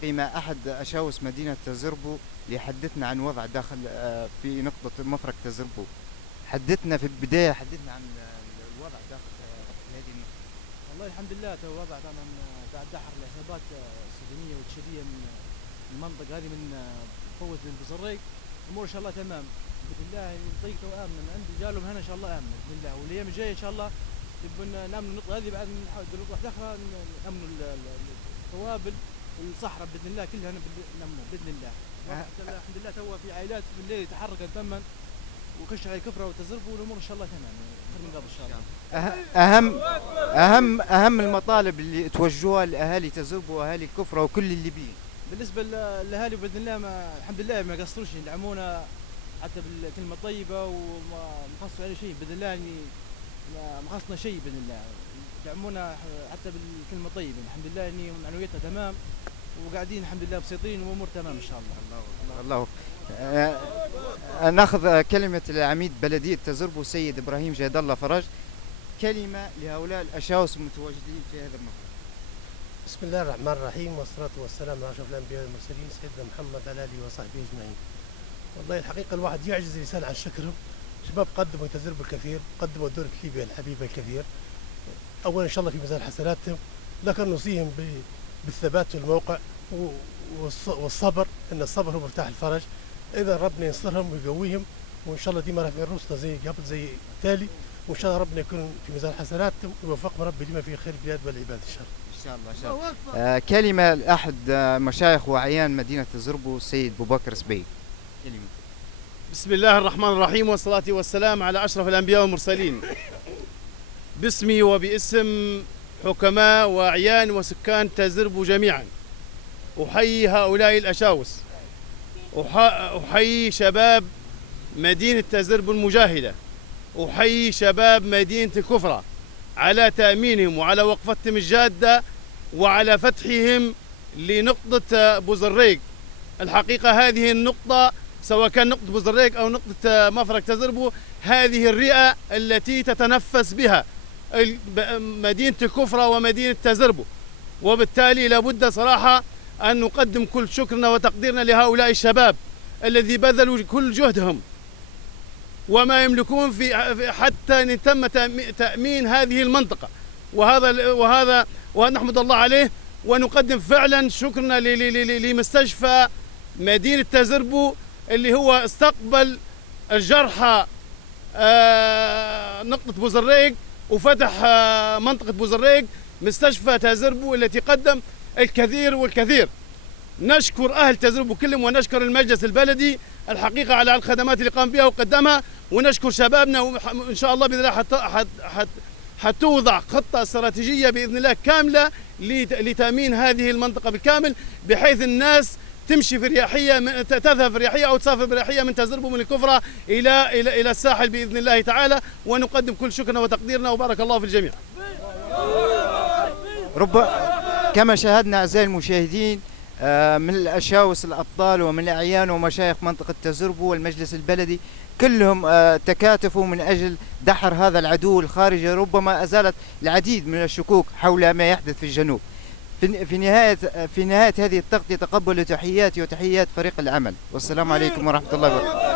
نلتقي مع أحد أشاوس مدينة تزربو ليحدثنا عن وضع داخل في نقطة مفرق تزربو. حدثنا في البداية، حدثنا عن الوضع داخل هذه النقطة. والله الحمد لله تو وضع طبعا بعد دحر العصابات السودانيه والتشاديه من المنطقه هذه من فوز للبزريق. الامور ان شاء الله تمام باذن الله. الطريق تو امن من عندي جالهم هنا ان شاء الله امن باذن الله، والايام الجايه ان شاء الله نبون نامنوا النقطه هذه، بعد نحاول نروح اخرى نامنوا التوابل والصحراء باذن الله كلها نامنوا باذن الله. الحمد لله تو في عائلات بالليل تحركت ثمن وخش على كفره وتزربوا، والامور ان شاء الله تمام خير من قبل ان شاء الله. أهم المطالب اللي توجهوها لأهالي تزربو وأهالي كفرة وكل الليبيين. بالنسبه للاهالي باذن الله الحمد لله ما قصروش يدعمونا حتى بالكلمه الطيبه، وما خصوا على شيء باذن الله، يعني ما خصنا شيء باذن الله. يدعمونا حتى بالكلمه الطيبه الحمد لله، يعني معنوياتنا تمام وقاعدين الحمد لله بسيطين وامور تمام ان شاء الله. الله. ناخذ كلمة العميد بلدية تزربو سيد إبراهيم جاد الله فرج، كلمة لهؤلاء الأشاوس المتواجدين في هذا المكان. بسم الله الرحمن الرحيم، والصلاة والسلام على أشرف الأنبياء والمرسلين سيدنا محمد على آله وصحبه أجمعين. والله الحقيقة الواحد يعجز اللسان عن شكرهم. شباب قدموا تزربو الكثير، قدموا دورة ليبيا الحبيبة الكثير. أولا إن شاء الله في ميزان حسناتهم، لكن نوصيهم بالثبات في الموقع والصبر، إن الصبر هو مفتاح الفرج. إذا ربنا ينصرهم ويقويهم، وإن شاء الله ديما رافعين رؤوسنا زي قبل زي تالي، وإن شاء الله ربنا يكون في ميزان حسناتهم ويوفقهم ربي لما فيه خير البلاد والعباد إن شاء الله. إن شاء الله. إن شاء الله. كلمة لأحد مشايخ وأعيان مدينة تزربو السيد أبو بكر سبي. كلمة. بسم الله الرحمن الرحيم، والصلاة والسلام على أشرف الأنبياء والمرسلين. باسمي وباسم حكماء وأعيان وسكان تزربو جميعا أحيي هؤلاء الأشاوس، أحيي شباب مدينة تزربو المجاهدة، أحيي شباب مدينة كفرة على تأمينهم وعلى وقفتهم الجادة وعلى فتحهم لنقطة بوزريق. الحقيقة هذه النقطة سواء كان نقطة بوزريق أو نقطة مفرق تزربو، هذه الرئة التي تتنفس بها مدينة كفرة ومدينة تزربو، وبالتالي لابد صراحة أن نقدم كل شكرنا وتقديرنا لهؤلاء الشباب الذي بذلوا كل جهدهم وما يملكون في حتى تم تأمين هذه المنطقة، وهذا ونحمد الله عليه. ونقدم فعلا شكرنا لمستشفى مدينة تزربو اللي هو استقبل الجرحى نقطة بوزريق وفتح منطقة بوزريق. مستشفى تزربو التي قدم الكثير والكثير. نشكر أهل تزربو كلهم، ونشكر المجلس البلدي الحقيقة على الخدمات اللي قام بها وقدمها، ونشكر شبابنا. وإن شاء الله بإذن الله حتوضع خطة استراتيجية بإذن الله كاملة لتأمين هذه المنطقة بالكامل، بحيث الناس تمشي في رياحية، تذهب في رياحية أو تسافر برياحية من تزربو من الكفرة إلى الساحل بإذن الله تعالى. ونقدم كل شكرنا وتقديرنا، وبارك الله في الجميع. كما شاهدنا أعزائي المشاهدين من الأشاوس الأبطال ومن الأعيان ومشايخ منطقة تزربو والمجلس البلدي كلهم تكاتفوا من أجل دحر هذا العدو الخارجي. ربما أزالت العديد من الشكوك حول ما يحدث في الجنوب. في نهاية هذه التغطية تقبلوا تحياتي وتحيات فريق العمل، والسلام عليكم ورحمة الله وبركاته.